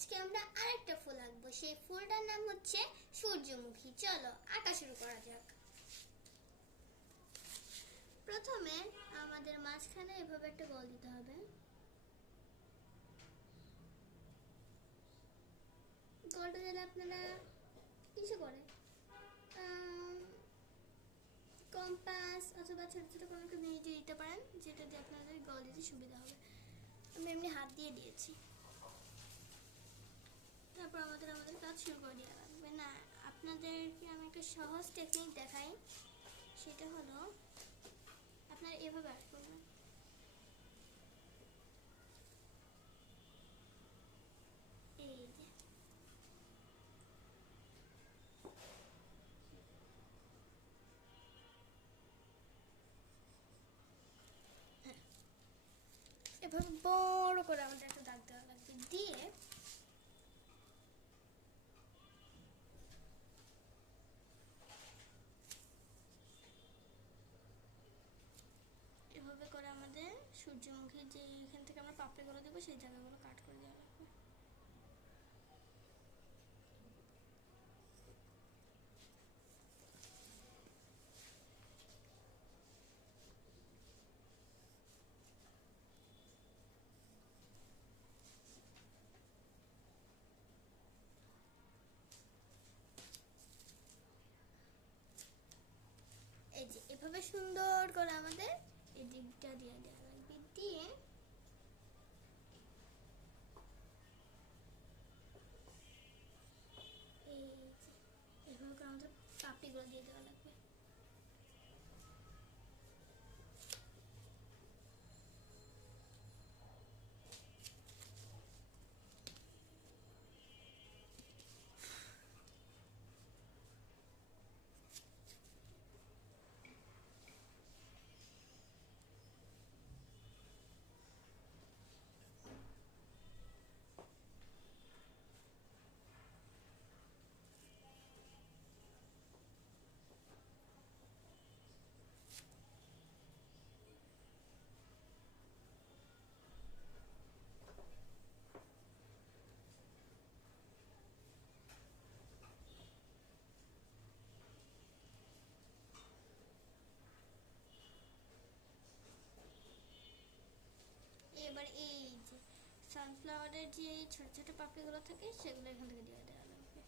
আজকে আমরা আরেকটা ফুল আঁকবো। সেই ফুলটার নাম হচ্ছে সূর্যমুখী। চলো আঁকা শুরু করা যাক। প্রথমে আমাদের মাঝখানে এভাবে একটা গোল দিতে হবে। গোলটা দিলে আপনারা কিছু করে কম্পাস অথবা ছোট ছোট কোনো একটা জিনিস দিয়ে দিতে পারেন, যেটা দিয়ে আপনাদের গোল দিতে সুবিধা হবে। আমি এমনি হাত দিয়ে দিয়েছি। তারপর আমাদের কাজ শুরু করে দেওয়া লাগবে। না, আপনাদেরকে আমি একটা সহজ টেকনিক দেখাই। সেটা হলো আপনারা এভাবে আর্ট করবেন। এই যে এভাবে বড় করে আমাদের একটা দাগ দেওয়া লাগবে। দিয়ে এভাবে করে আমাদের সূর্যমুখী যে এখান থেকে আমরা পাপড়িগুলো দেবো সেই জায়গাগুলো কাট করে দেওয়া লাগবে। এই যে এভাবে সুন্দর করে আমাদের এই দিকটা দিয়ে দেওয়া লাগবে। দিয়ে এই যে এভাবে করে আমাদের পাপড়িগুলো দিয়ে দেওয়া লাগবে। এবার এই যে সানফ্লাওয়ারের যে ছোট ছোট পাপড়িগুলো থাকে সেগুলো এখান থেকে দিয়ে দেওয়া লাগবে।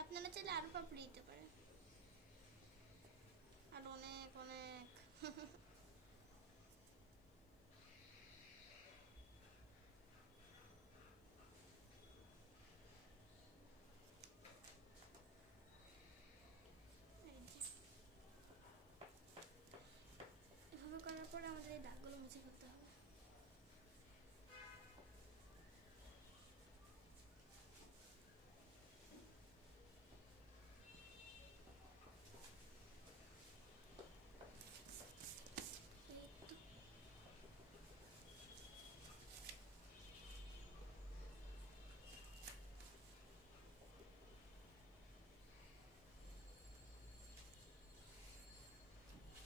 আপনারা চাইলে আরো পাপড়ি দিতে পারেন, আর অনেক অনেক এভাবে করার পরে আমাদের এই দাগগুলো মুছে ফেলতে হবে।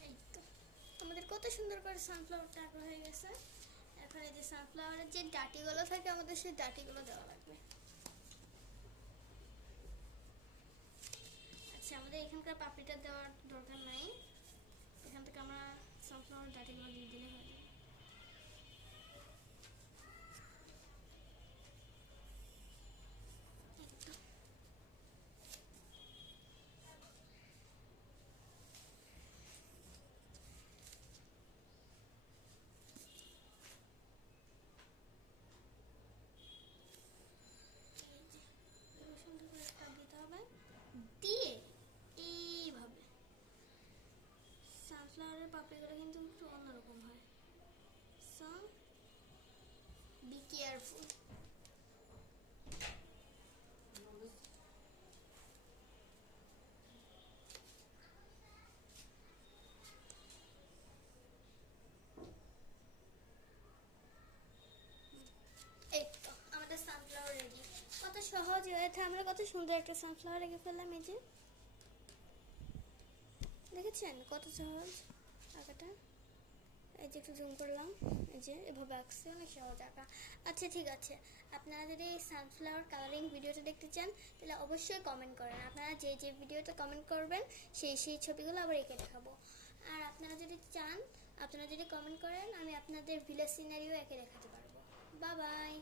এই তো আমাদের কত সুন্দর করে সানফ্লাওয়ারটা আঁকা হয়ে গেছে। এখন এই যে সানফ্লাওয়ারের যে ডাটিগুলো থাকে আমাদের সেই ডাটিগুলো দেওয়া লাগবে। আচ্ছা, আমাদের এখানকার পাপড়িটা দেওয়ার দরকার নাই, এখান থেকে আমরা সানফ্লাওয়ার ডাটিগুলো দিয়ে দিলে হয়ে যাবে। সুন্দর করে একটা দিতে হবে। দিয়ে এইভাবে সানফ্লাওয়ারের পাপড়িগুলো কিন্তু একটু অন্যরকম হয়, সো বি কেয়ারফুল। এই তো আমাদের সানফ্লাওয়ার রেডি। কত সহজ হয়েছে, আমরা কত সুন্দর একটা সানফ্লাওয়ার এঁকে ফেললাম। এই যে দেখেছেন কত সহজ আঁকাটা। এই যে একটু জুম করলাম, এই যে এভাবে আঁকছি, অনেক সহজ আঁকা। আচ্ছা ঠিক আছে, আপনারা যদি সানফ্লাওয়ার কালারিং ভিডিওটা দেখতে চান তাহলে অবশ্যই কমেন্ট করেন। আপনারা যে যে ভিডিওতে কমেন্ট করবেন সেই ছবিগুলো আবার এঁকে দেখাবো। আর আপনারা যদি চান, আপনারা যদি কমেন্ট করেন, আমি আপনাদের ভিলেজ সিনারিও এঁকে দেখাতে পারবো। Bye bye.